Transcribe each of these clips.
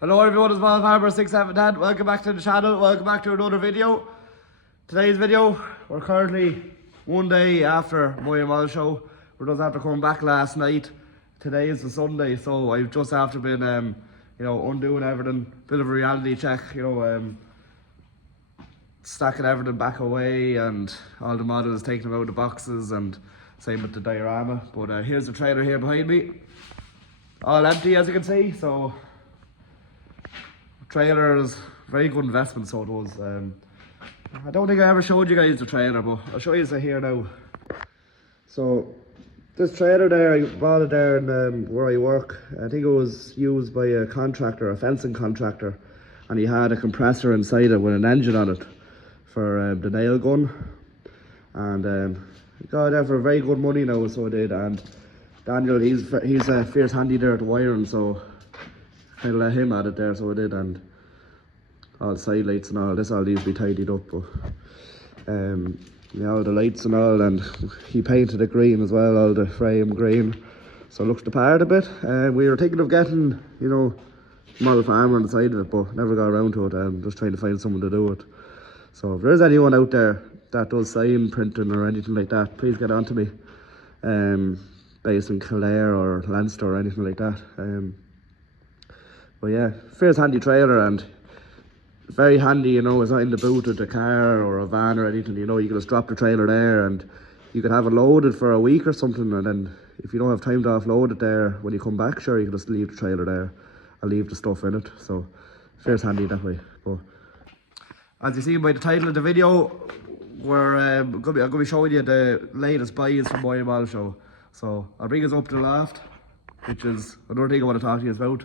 Hello everyone, it's Bob Harbour 671. Welcome back to the channel, welcome back to another video. Today's video, we're currently one day after MORIA show. We're just after coming back last night. Today is the Sunday, so I've just after been undoing everything, bit of a reality check, stacking everything back away and all the models, taking them out of the boxes, and same with the diorama. But here's the trailer here behind me, all empty as you can see. So trailer is very good investment, so it was. I don't think I ever showed you guys the trailer, but I'll show you it here now. So this trailer there, I bought it there in where I work. I think it was used by a contractor, a fencing contractor, and he had a compressor inside it with an engine on it for the nail gun. And got it there for very good money now, so I did. And Daniel, he's fierce handy there at the wiring, so I let him at it there, so I did. And all the side lights and all this, all these be tidied up, but all the lights and all, and he painted it green as well, all the frame green, so it looks the part a bit. We were thinking of getting, model farmer on the side of it, but never got around to it. Just trying to find someone to do it. So if there's anyone out there that does sign printing or anything like that, please get on to me, based in Kildare or Leinster or anything like that. But yeah, fierce handy trailer, and very handy, it's not in the boot of the car or a van or anything. You can just drop the trailer there and you could have it loaded for a week or something, and then if you don't have time to offload it there when you come back, sure, you can just leave the trailer there and leave the stuff in it. So fierce handy that way. But as you see by the title of the video, I'm going to be showing you the latest buys from MORIA show. So I'll bring us up to the loft, which is another thing I want to talk to you about,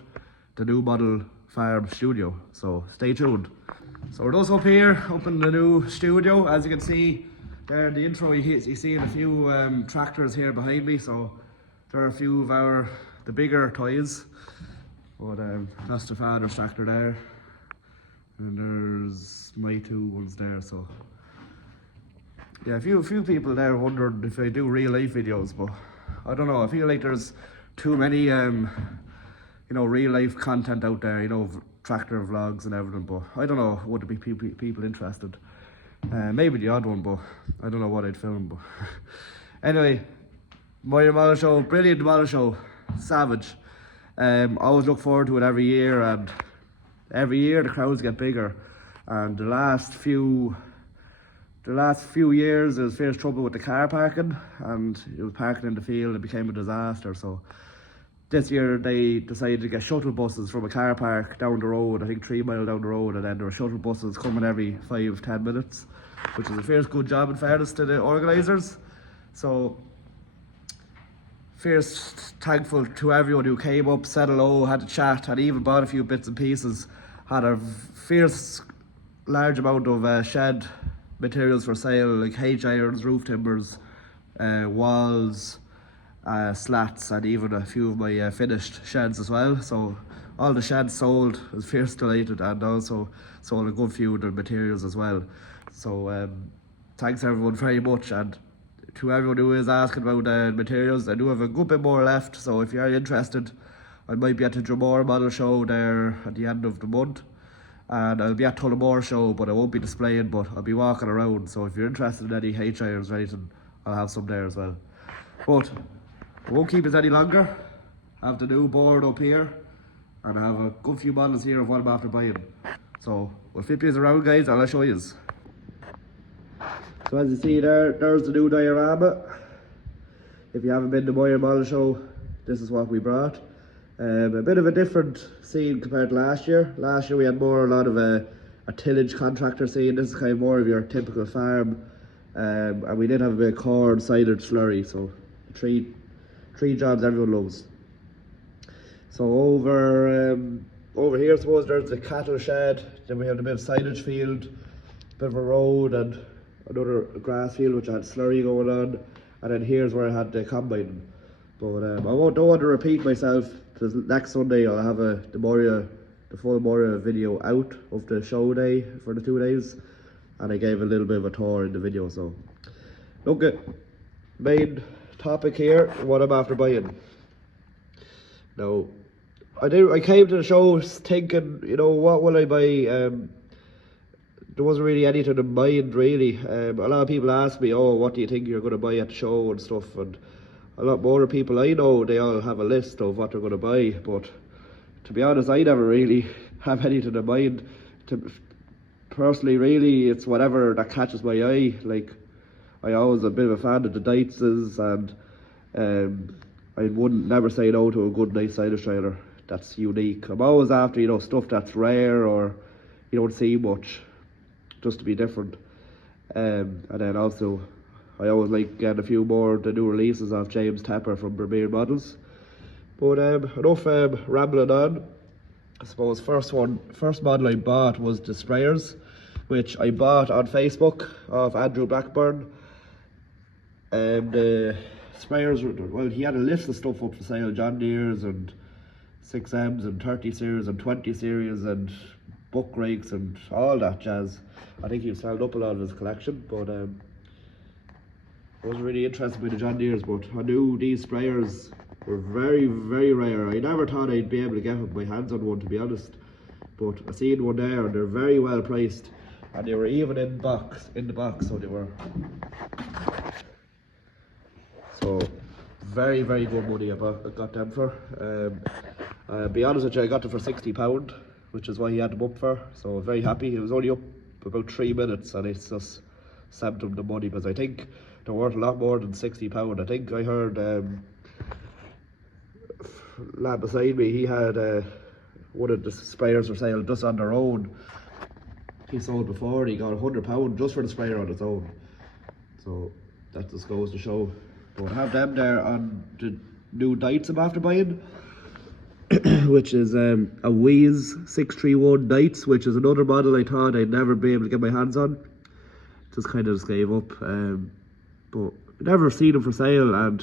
the new model farm studio, so stay tuned. So we're just up here, up in the new studio. As you can see there in the intro, you see a few tractors here behind me, so there are a few of the bigger toys. But that's the father's tractor there, and there's my two ones there. So yeah, a few people there wondered if I do real life videos, but I don't know, I feel like there's too many real life content out there, tractor vlogs and everything, but I don't know, would there be people interested? Maybe the odd one, but I don't know what I'd film. But anyway, MORIA model show, brilliant model show, savage. Always look forward to it every year, and every year the crowds get bigger. And the last few years there was fierce trouble with the car parking, and it was parking in the field. It became a disaster. So this year they decided to get shuttle buses from a car park down the road, I think 3 miles down the road, and then there were shuttle buses coming every 5-10 minutes, which is a fierce good job in fairness to the organisers. So fierce thankful to everyone who came up, said hello, had a chat, and even bought a few bits and pieces. Had a fierce large amount of shed materials for sale, like H-irons, roof timbers, walls, slats, and even a few of my finished sheds as well. So all the sheds sold. I was fierce delighted, and also sold a good few of the materials as well. So thanks everyone very much, and to everyone who is asking about materials, I do have a good bit more left, so if you're interested, I might be at the Dromore model show there at the end of the month, and I'll be at Tullamore show, but I won't be displaying, but I'll be walking around. So if you're interested in any H-irons or anything, I'll have some there as well. But I won't keep it any longer. I have the new board up here, and I have a good few models here of what I'm after buying. So we'll flip these around, guys, and I'll show you. So as you see there's the new diorama. If you haven't been to MORIA model show, this is what we brought. A bit of a different scene compared to last year. Last year we had a lot of a tillage contractor scene. This is kind of more of your typical farm. And we did have a bit of corn, cider, slurry, so three jobs everyone loves. So over here, I suppose there's the cattle shed. Then we have a bit of silage field, bit of a road, and another grass field which had slurry going on. And then here's where I had the combine. But I don't want to repeat myself, because next Sunday I'll have the full MORIA video out of the show day for the 2 days, and I gave a little bit of a tour in the video. So look at main topic here, what I'm after buying. Now I came to the show thinking, you know, what will I buy? There wasn't really anything in mind, really. A lot of people ask me, oh, what do you think you're going to buy at the show and stuff, and a lot more people I know, they all have a list of what they're going to buy, but to be honest, I never really have anything in mind. Personally, really, it's whatever that catches my eye. Like, I always a bit of a fan of the Dytses, and I wouldn't never say no to a good nice Irish trailer that's unique. I'm always after, you know, stuff that's rare or you don't see much, just to be different. And then also, I always like getting a few more of the new releases of James Tapper from Vermeer Models. But enough rambling on. I suppose first model I bought was the sprayers, which I bought on Facebook of Andrew Blackburn. And sprayers, well, he had a list of stuff up for sale, John Deere's and 6M's and 30 series and 20 series and buck rakes and all that jazz. I think he's sold up a lot of his collection, but I was really interested by the John Deere's, but I knew these sprayers were very, very rare. I never thought I'd be able to get my hands on one, to be honest, but I seen one there and they're very well priced, and they were even in the box, so they were. So very, very good money I got them for. Be honest with you, I got them for £60, which is why he had them up for, so very happy. He was only up about 3 minutes and it's just sent him the money, because I think they're worth a lot more than £60. I think I heard lad beside me, he had one of the sprayers for sale just on their own. He sold before and he got £100 just for the sprayer on its own, so that just goes to show. But I have them there on the new Dites I'm after buying, which is a Wheeze 631 Dites, which is another model I thought I'd never be able to get my hands on. Just kind of just gave up, but never seen them for sale, and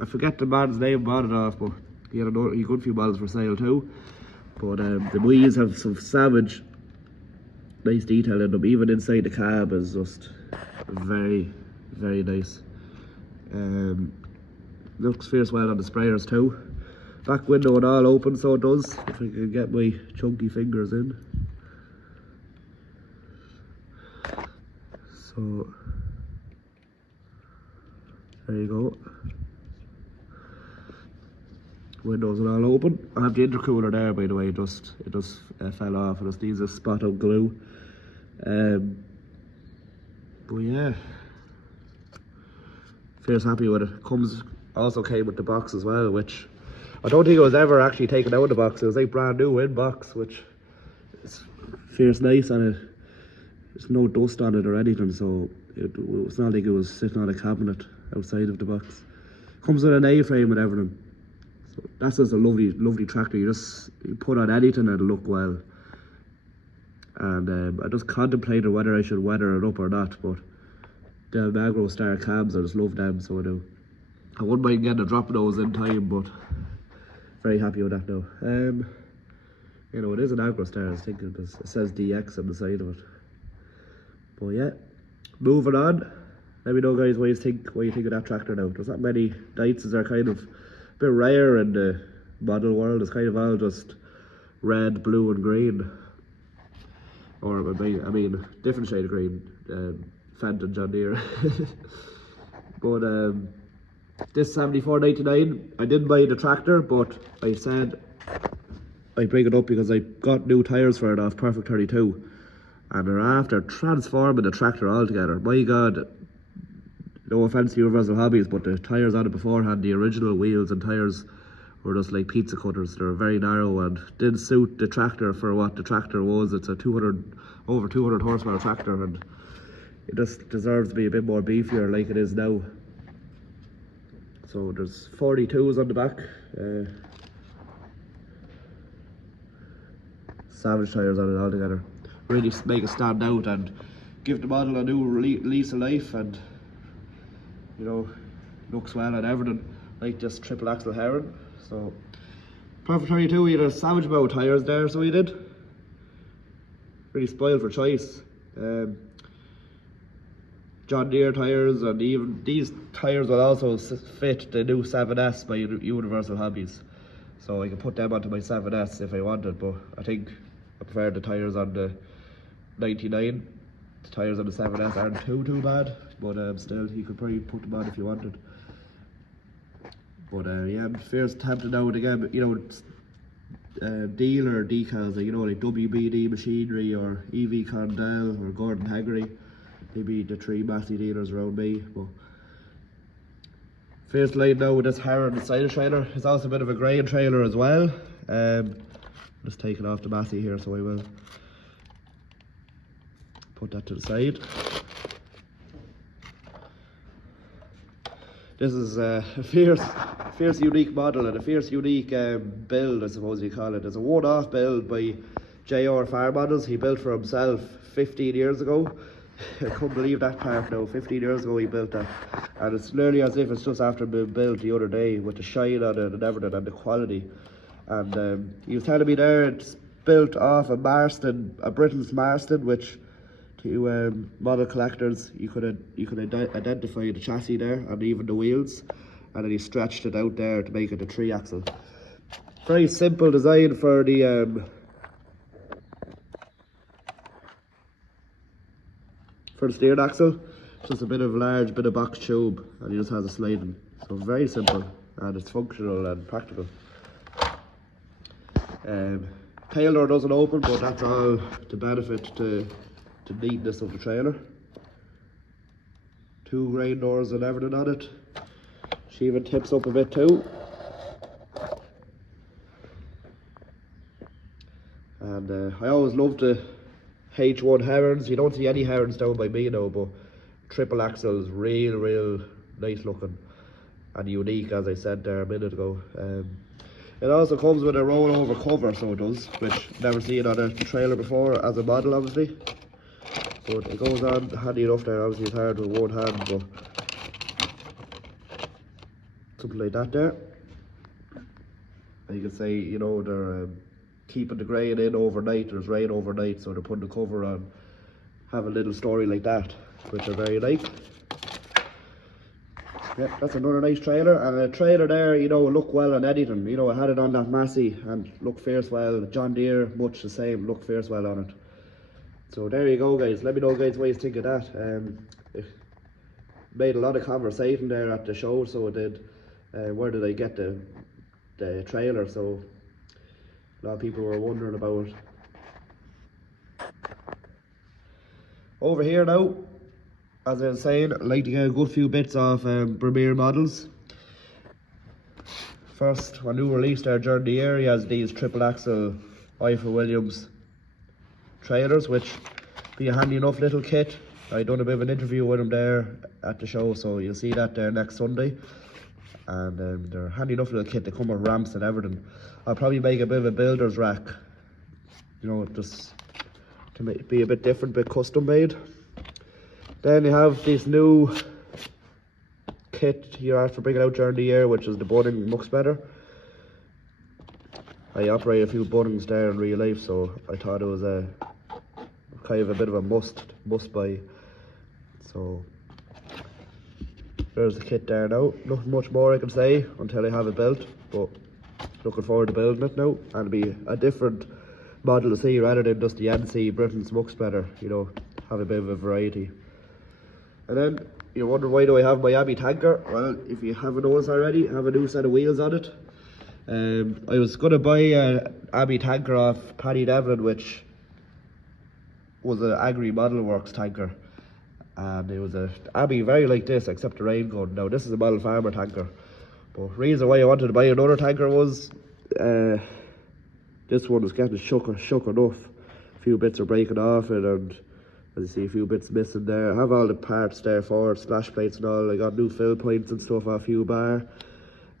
I forget the man's name about it off, but he had a good few models for sale too. But the Wheeze have some savage nice detail in them. Even inside the cab is just very, very nice. Looks fierce well on the sprayers too. Back window and all open, so it does, if I can get my chunky fingers in. So there you go. Windows are all open. I have the intercooler there, by the way. It just fell off. It just needs a spot of glue. But yeah, feels happy with it. Also came with the box as well, which I don't think it was ever actually taken out of the box. It was like brand new in box, which feels nice, and there's no dust on it or anything, so it's not like it was sitting on a cabinet outside of the box. Comes with an A-frame and everything. So that's just a lovely, lovely tractor. You put on anything and it'll look well. And I just contemplated whether I should weather it up or not, but the Magro Star cabs, I just love them, so I do. I wouldn't mind getting a drop of those in time, but very happy with that now. You know, it is an Agro Star, I was thinking, because it says DX on the side of it. But yeah, moving on. Let me know, guys, what you think of that tractor now. There's not many Dytes are kind of a bit rare in the model world. It's kind of all just red, blue and green. Or I mean different shade of green. Fenton, John Deere. But this $74.99, I didn't buy the tractor, but I said I'd bring it up because I got new tyres for it off Perfect 32. And they're after transforming the tractor altogether. My God, no offence to Universal Hobbies, but the tyres on it beforehand, the original wheels and tyres were just like pizza cutters. They're very narrow and didn't suit the tractor for what the tractor was. It's a over 200 horsepower tractor, and it just deserves to be a bit more beefier like it is now. So there's 42s on the back. Savage tyres on it altogether. Really make it stand out and give the model a new lease of life, and you know, looks well and everything, like this triple axle Heron. So Perfect 32, he had a savage amount of tyres there, so he did. Really spoiled for choice. John Deere tyres, and even these tyres will also fit the new 7S by Universal Hobbies. so I can put them onto my 7S if I wanted, but I think I prefer the tyres on the 99. The tyres on the 7S aren't too bad, but still, you could probably put them on if you wanted. But yeah, I'm fierce tempted now and again, you know, dealer decals, like, you know, like WBD Machinery or EV Condell or Gordon Haggery. Maybe the three Massey dealers around me. But fierce line now with this Harrow and the side trailer. It's also a bit of a grain trailer as well. Just taking off the Massey here, so I will put that to the side. This is a fierce unique model and a fierce unique build, I suppose you call it. It's a one-off build by JR Farm Models. He built for himself 15 years ago. I couldn't believe that part now. 15 years ago he built that. And it's nearly as if it's just after being built the other day, with the shine on it and everything and the quality. And he was telling me there it's built off a Marston, a Britain's Marston, which to model collectors you could identify the chassis there and even the wheels, and then he stretched it out there to make it a 3-axle. Very simple design for the steering axle. Just a bit of large bit of box tube, and he just has a sliding. So very simple, and it's functional and practical. Tail door doesn't open, but that's all to benefit to neatness of the trailer. 2 rain doors and everything on it. She even tips up a bit too. And I always loved the H1 Herons. You don't see any Herons down by me now, but triple axles, real nice looking and unique, as I said there a minute ago. It also comes with a rollover cover, so it does, which never seen on a trailer before as a model, obviously. But it goes on handy enough there. Obviously it's hard with one hand, but something like that there. And you can say, you know, they're keeping the grain in overnight. There's rain overnight, so they're putting the cover on. Have a little story like that, which I very like. Yeah, that's another nice trailer, and a trailer there, you know, will look well on anything. You know, I had it on that Massey and look fierce well. John Deere, much the same, look fierce well on it. So there you go, guys. Let me know, guys, what you think of that. It made a lot of conversation there at the show, so it did. Where did I get the trailer? So a lot of people were wondering about it. Over here now, as I was saying, I'd like to get a good few bits of Premier models. First, a new release there during the year, he has these triple axle Ifor Williams trailers, which be a handy enough little kit. I done a bit of an interview with him there at the show, so you'll see that there next Sunday. And they're a handy enough little kit. They come with ramps and everything. I'll probably make a bit of a builder's rack, you know, just to be a bit different, a bit custom made. Then you have this new kit you're after bringing out during the year, which is the Budding muck spreader. I operate a few Buddings there in real life, so I thought it was a kind of a bit of a must buy. So there's the kit there now. Nothing much more I can say until I have it built, but looking forward to building it now, and it'll be a different model to see rather than just the NC Britain's muck spreader, you know, have a bit of a variety. And then you're wondering, why do I have my Abbey tanker? Well, if you haven't noticed already, I have a new set of wheels on it. I was going to buy an Abbey tanker off Paddy Devlin, which was an Agri Model Works tanker. And it was a Abbey very like this, except the rain gun. Now this is a Model Farmer tanker. But the reason why I wanted to buy another tanker was this one was getting shook enough. A few bits are breaking off it, and as you see, a few bits missing there. I have all the parts there for it, splash plates and all. I got new fill points and stuff off few bar.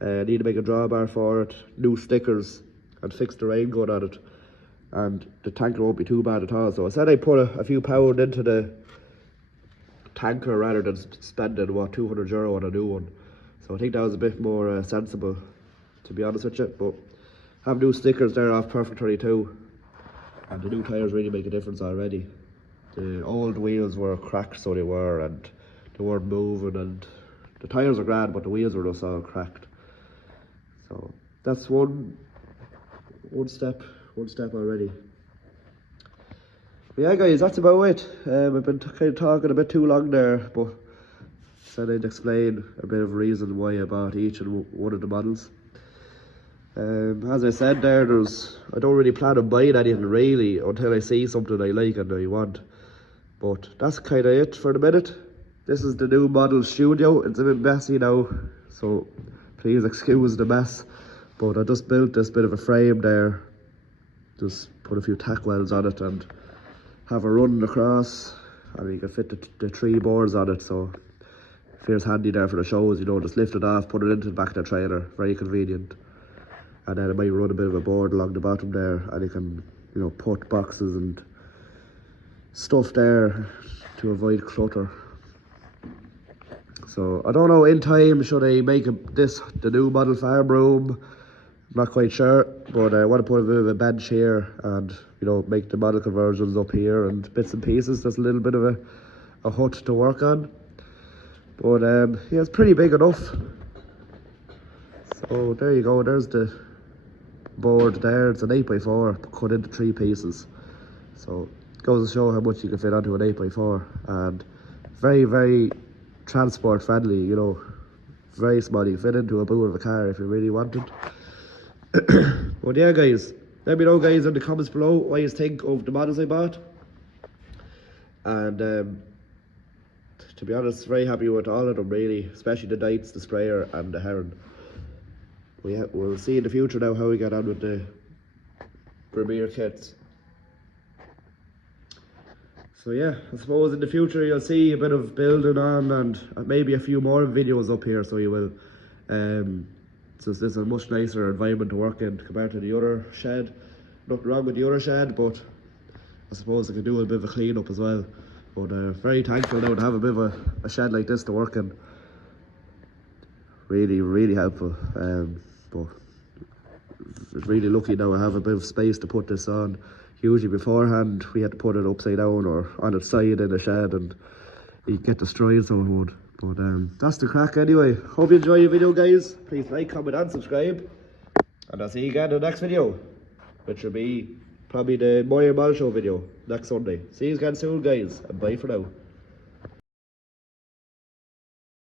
I need to make a drawbar for it, new stickers, and fix the rain gun on it. And the tanker won't be too bad at all. So I said I'd put a few pound into the tanker rather than spending, what, €200 on a new one. So I think that was a bit more sensible, to be honest with you. But have new stickers there off Perfect 32. And the new tyres really make a difference already. The old wheels were cracked, so they were, and they weren't moving, and the tyres are grand, but the wheels were just all cracked. So that's one one step already. But yeah guys, that's about it. I've been kind of talking a bit too long there, but said I'd explain a bit of reason why I bought each and one of the models. As I said there, I don't really plan on buying anything really until I see something I like and I want. But that's kind of it for the minute. This is the new model studio. It's a bit messy now, so please excuse the mess. But I just built this bit of a frame there. Just put a few tack welds on it and have a run across, and you can fit the 3 boards on it, so it feels handy there for the shows, you know, just lift it off, put it into the back of the trailer, very convenient. And then I might run a bit of a board along the bottom there, and you can, you know, put boxes and stuff there to avoid clutter. So I don't know, in time, should I make this the new model farm room? I'm not quite sure, but I want to put a bit of a bench here and, you know, make the model conversions up here and bits and pieces. That's a little bit of a hut to work on. But yeah, it's pretty big enough. So there you go, there's the board there. It's an 8x4 cut into 3 pieces. So it goes to show how much you can fit onto an 8x4, and very, very transport friendly, you know, very small. You can fit into a boot of a car if you really wanted. But yeah guys, let me know guys in the comments below what you think of the models I bought. And to be honest, very happy with all of them really, especially the Knights, the Sprayer and the Heron. We'll see in the future now how we get on with the Premier kits. So yeah, I suppose in the future you'll see a bit of building on, and maybe a few more videos up here, so you will. So this is a much nicer environment to work in compared to the other shed. Nothing wrong with the other shed, but I suppose I can do a bit of a clean up as well. But very thankful now to have a bit of a shed like this to work in. Really, really helpful. But really lucky now I have a bit of space to put this on. Usually beforehand we had to put it upside down or on its side in the shed, and you'd get destroyed, so it would. But that's the crack anyway. Hope you enjoy your video guys. Please like, comment and subscribe. And I'll see you again in the next video, which will be probably the MORIA Mall Show video next Sunday. See you again soon guys, and bye for now.